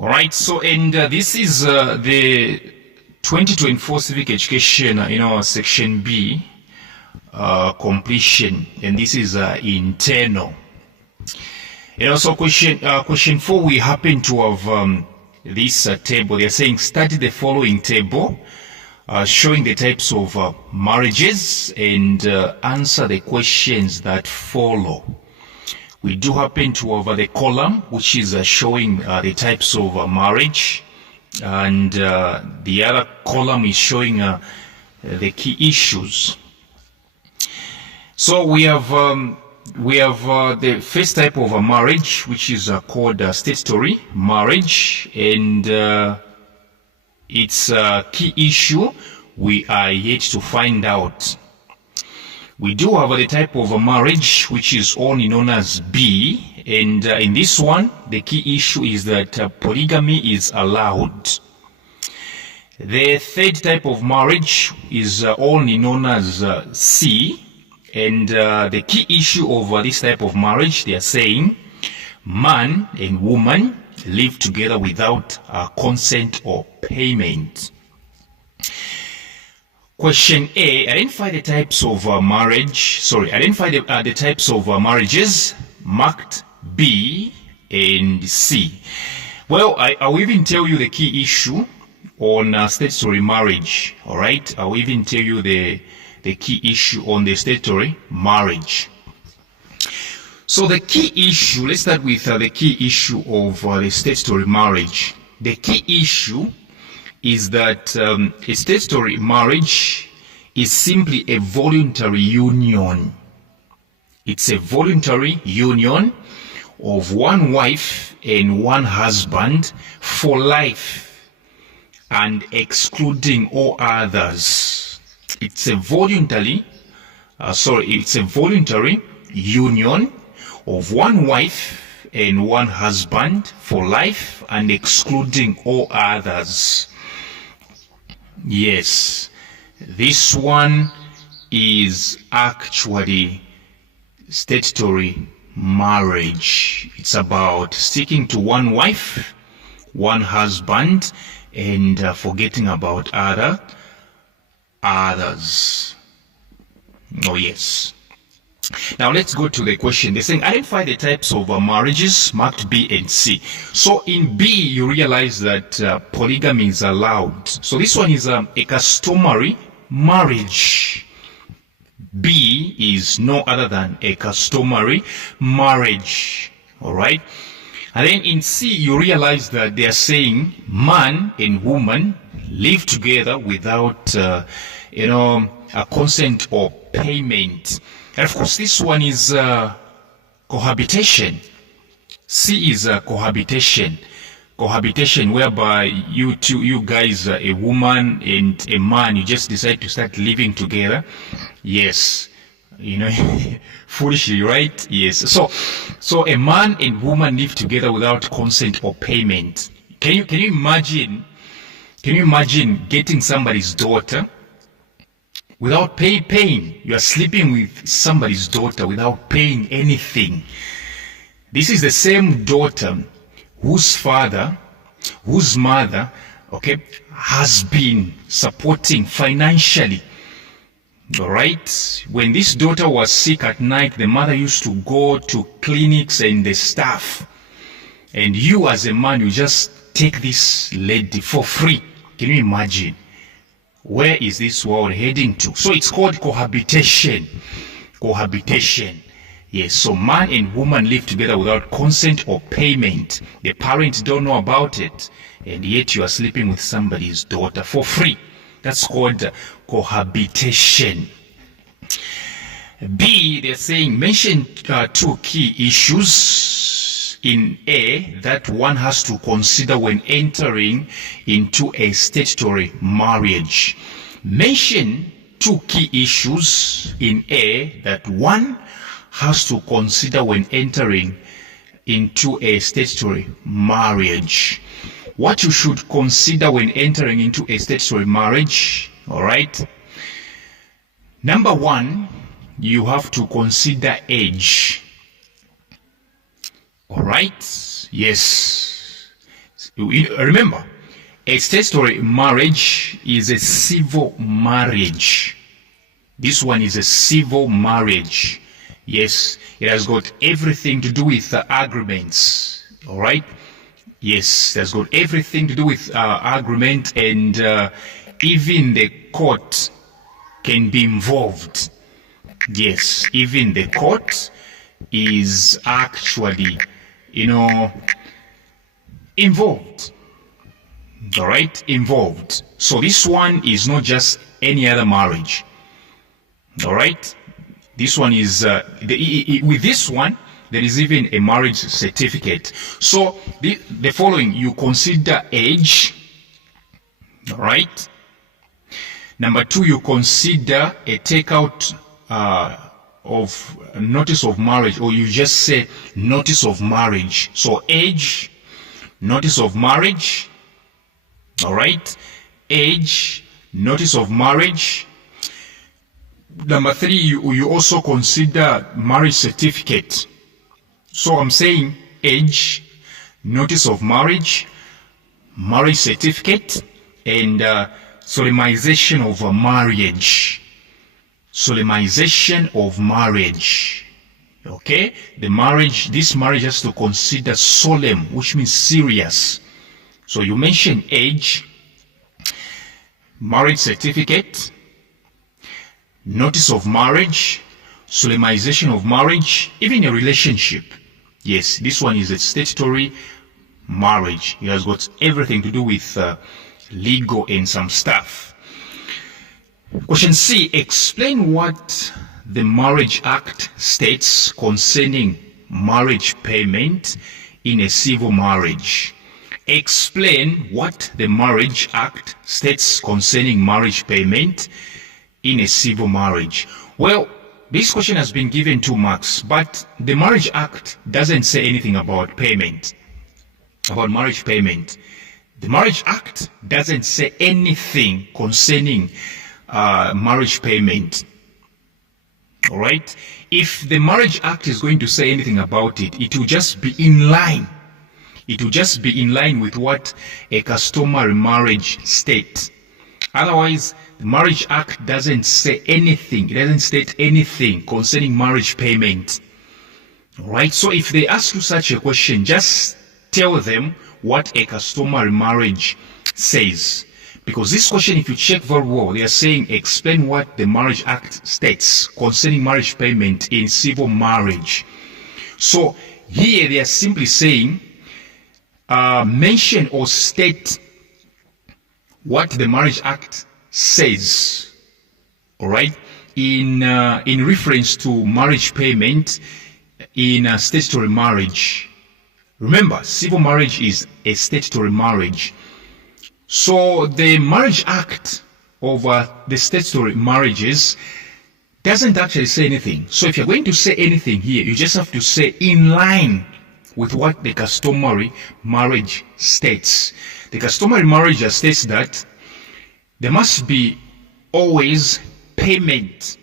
All right, so and this is the 2024 Civic Education, Section B completion, and this is internal. And also question 4, we happen to have this table. They're saying study the following table, showing the types of marriages, and answer the questions that follow. We do happen to have the column, which is showing the types of marriage, and the other column is showing the key issues. So we have the first type of marriage, which is called statutory marriage, and its key issue we are yet to find out. We do have the type of marriage which is only known as B, and in this one the key issue is that polygamy is allowed. The third type of marriage is only known as C, and the key issue of this type of marriage, they are saying man and woman live together without consent or payment. Question A, identify the types of identify the types of marriages marked B and C. Well, I will even tell you the key issue on statutory marriage. All right, I will even tell you the key issue on the statutory marriage. So the key issue, let's start with the key issue of the statutory marriage. The key issue is that a statutory marriage is simply a voluntary union. It's a voluntary union of one wife and one husband for life and excluding all others. It's a voluntary union of one wife and one husband for life and excluding all others. Yes, this one is actually statutory marriage. It's about sticking to one wife, one husband, and forgetting about others. Oh yes. Now let's go to the question. They're saying identify the types of marriages marked B and C. So in B, you realize that polygamy is allowed. So this one is a customary marriage. B is no other than a customary marriage. All right. And then in C, you realize that they are saying man and woman live together without, a consent or payment. And of course, this one is cohabitation. C is cohabitation. Cohabitation, whereby you guys, a woman and a man, you just decide to start living together. Yes, foolishly, right? Yes. So a man and woman live together without consent or payment. Can you imagine? Can you imagine getting somebody's daughter without paying? You are sleeping with somebody's daughter without paying anything. This is the same daughter whose mother, has been supporting financially. All right. When this daughter was sick at night, the mother used to go to clinics and the stuff. And you as a man, you just take this lady for free. Can you imagine? Where is this world heading to? So it's called cohabitation. Cohabitation. Yes, so man and woman live together without consent or payment. The parents don't know about it, and yet you are sleeping with somebody's daughter for free. That's called cohabitation. B, they're saying mention two key issues in A that one has to consider when entering into a statutory marriage. Mention two key issues in A that one has to consider when entering into a statutory marriage. What you should consider when entering into a statutory marriage, all right? Number one, you have to consider age. All right? Yes. Remember, a statutory marriage is a civil marriage. This one is a civil marriage. Yes, it has got everything to do with agreements. All right? Yes, it has got everything to do with agreement, and even the court can be involved. Yes, even the court is actually, involved. All right, involved. So this one is not just any other marriage. All right, this one is with this one there is even a marriage certificate. So the following: you consider age. All right. Number 2, you consider a takeout of notice of marriage, or you just say notice of marriage. So age, notice of marriage. All right, age, notice of marriage. Number 3, you also consider marriage certificate. So I'm saying age, notice of marriage, marriage certificate, and solemnization of a marriage. Solemnization of marriage. Okay, this marriage has to consider solemn, which means serious. So you mention age, marriage certificate, notice of marriage, solemnization of marriage, even a relationship. Yes, this one is a statutory marriage. It has got everything to do with legal and some stuff. Question C, explain what the Marriage Act states concerning marriage payment in a civil marriage. Explain what the Marriage Act states concerning marriage payment in a civil marriage. Well, this question has been given 2 marks, but the Marriage Act doesn't say anything about payment, about marriage payment. The Marriage Act doesn't say anything concerning marriage payment. All right? If the Marriage Act is going to say anything about it, it will just be in line. It will just be in line with what a customary marriage states. Otherwise, the Marriage Act doesn't say anything. It doesn't state anything concerning marriage payment. All right? So if they ask you such a question, just tell them what a customary marriage says. Because this question, if you check very well, they are saying explain what the Marriage Act states concerning marriage payment in civil marriage. So here they are simply saying mention or state what the Marriage Act says, all right, in reference to marriage payment in a statutory marriage. Remember, civil marriage is a statutory marriage. So the Marriage Act of the statutory marriages doesn't actually say anything. So if you're going to say anything here, you just have to say in line with what the customary marriage states. The customary marriage states that there must be always payment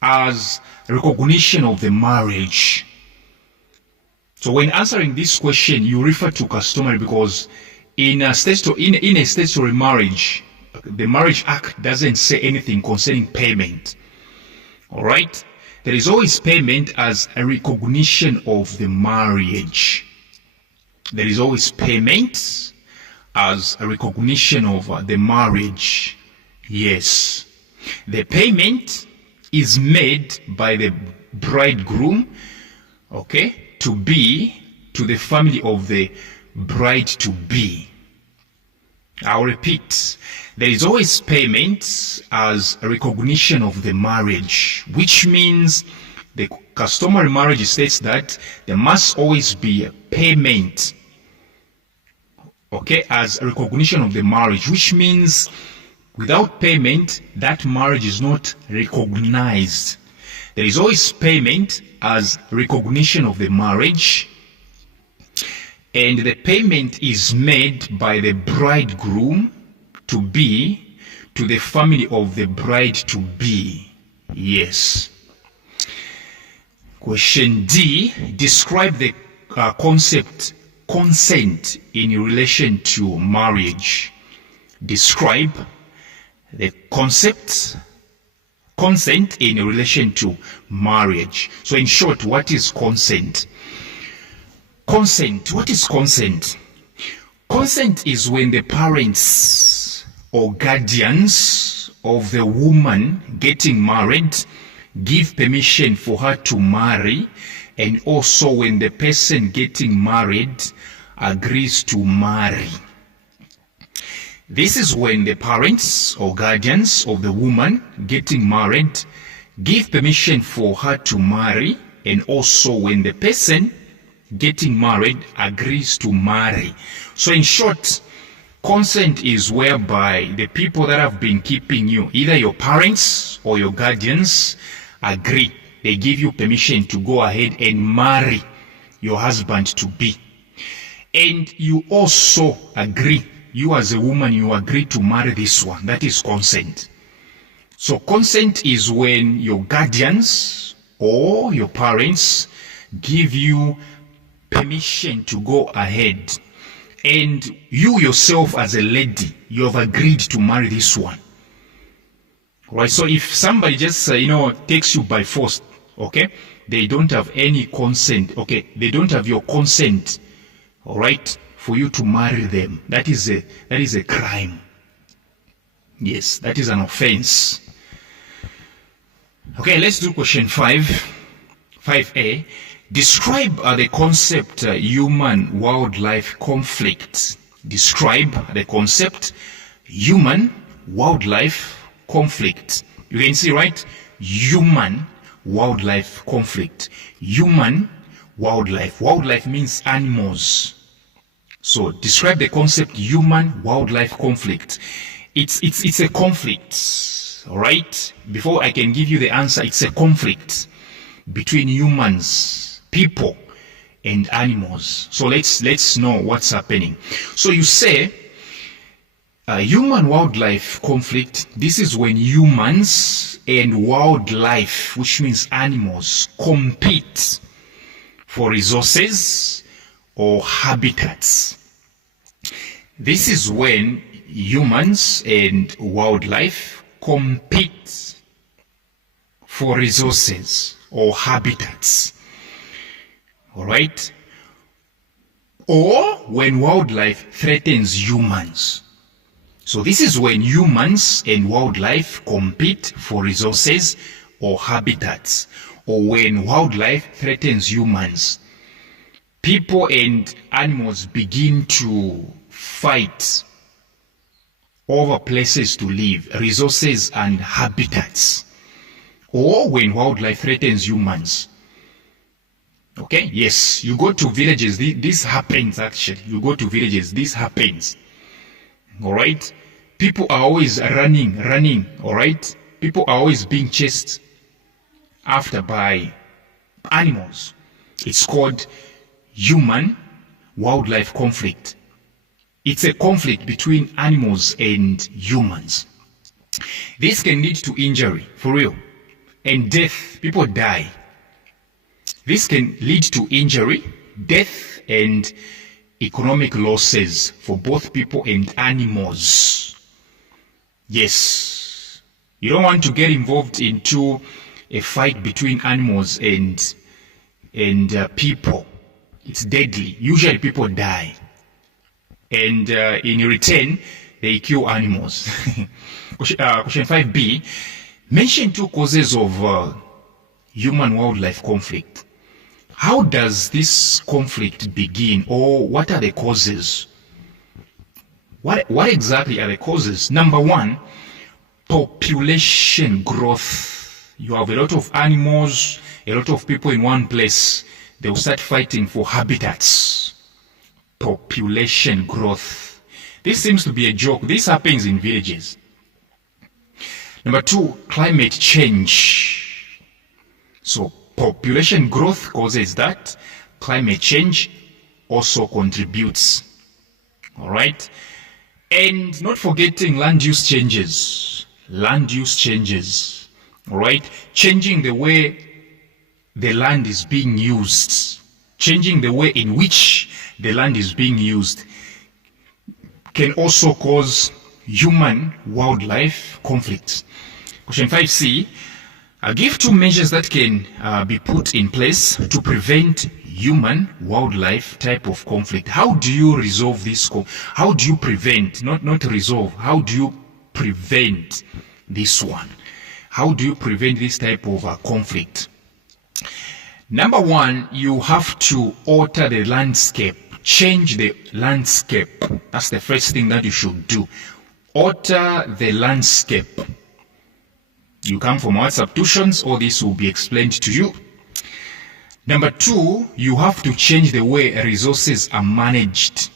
as recognition of the marriage. So when answering this question, you refer to customary because in a statutory marriage, the Marriage Act doesn't say anything concerning payment. All right? There is always payment as a recognition of the marriage. There is always payment as a recognition of the marriage. Yes. The payment is made by the bridegroom, okay, to the family of the bride to be. I'll repeat. There is always payment as a recognition of the marriage, which means the customary marriage states that there must always be a payment, okay, as a recognition of the marriage, which means without payment, that marriage is not recognized. There is always payment as recognition of the marriage, and the payment is made by the bridegroom to be to the family of the bride to be. Yes. Question D, describe the concept consent in relation to marriage. Describe the concept, consent in relation to marriage. So in short, what is consent? Consent. What is consent? Consent is when the parents or guardians of the woman getting married give permission for her to marry, and also when the person getting married agrees to marry. This is when the parents or guardians of the woman getting married give permission for her to marry, and also when the person getting married agrees to marry. So in short, consent is whereby the people that have been keeping you, either your parents or your guardians, agree. They give you permission to go ahead and marry your husband to be. And you also agree, you as a woman, you agree to marry this one. That is consent. So consent is when your guardians or your parents give you permission to go ahead, and you yourself as a lady, you have agreed to marry this one. Right? So if somebody just takes you by force, okay, they don't have any consent, okay, they don't have your consent, all right, for you to marry them. That is a crime. Yes, that is an offense. Okay, let's do question 5A. Describe the concept human-wildlife conflict. Describe the concept human-wildlife conflict. You can see, right? Human-wildlife conflict. Human-wildlife. Wildlife means animals. So describe the concept human-wildlife conflict. It's a conflict, all right? Before I can give you the answer, it's a conflict between humans, people, and animals. So let's know what's happening. So you say human-wildlife conflict. This is when humans and wildlife, which means animals, compete for resources or habitats. This is when humans and wildlife compete for resources or habitats. All right? Or when wildlife threatens humans. So this is when humans and wildlife compete for resources or habitats, or when wildlife threatens humans. People and animals begin to fight over places to live, resources and habitats, or when wildlife threatens humans. Okay, yes, you go to villages, this happens actually. You go to villages, this happens. All right? People are always running, all right? People are always being chased after by animals. It's called human-wildlife conflict. It's a conflict between animals and humans. This can lead to injury, for real, and death. People die. This can lead to injury, death, and economic losses for both people and animals. Yes, you don't want to get involved into a fight between animals and people. It's deadly. Usually people die, and in return they kill animals. Question 5B. Mention 2 causes of human-wildlife conflict. How does this conflict begin, or what are the causes? What exactly are the causes? Number 1, population growth. You have a lot of animals, a lot of people in one place. They will start fighting for habitats. Population growth. This seems to be a joke. This happens in villages. Number 2, climate change. So population growth causes that. Climate change also contributes. All right? And not forgetting land use changes. Land use changes. All right? Changing the way the land is being used. Changing the way in which the land is being used can also cause human-wildlife conflicts. Question 5C, give 2 measures that can be put in place to prevent human-wildlife type of conflict. How do you resolve this? How do you prevent, not resolve, how do you prevent this one? How do you prevent this type of conflict? Number 1, you have to alter the landscape. Change the landscape. That's the first thing that you should do. Alter the landscape. You come from WhatsApp tuitions, all this will be explained to you. Number 2, you have to change the way resources are managed.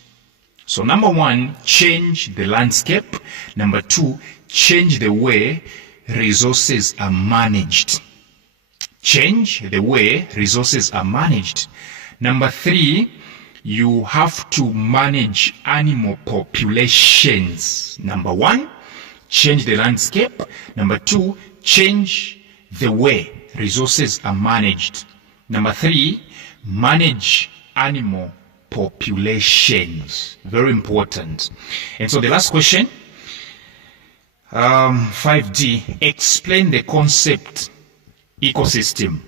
So number 1, change the landscape. Number 2, change the way resources are managed. Change the way resources are managed. Number 3, you have to manage animal populations. Number 1, change the landscape. Number 2, change the way resources are managed. Number 3, manage animal populations. Very important. And so the last question, 5D, explain the concept ecosystem.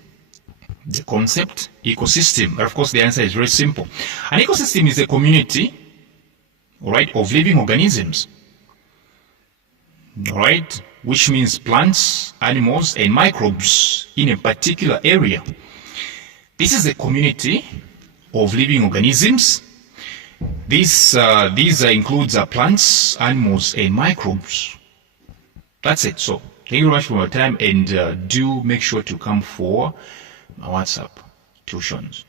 The concept ecosystem. Of course, the answer is very simple. An ecosystem is a community, all right, of living organisms, all right, which means plants, animals, and microbes in a particular area. This is a community of living organisms. These includes plants, animals, and microbes. That's it. So thank you very much for your time, and do make sure to come for my WhatsApp tuitions.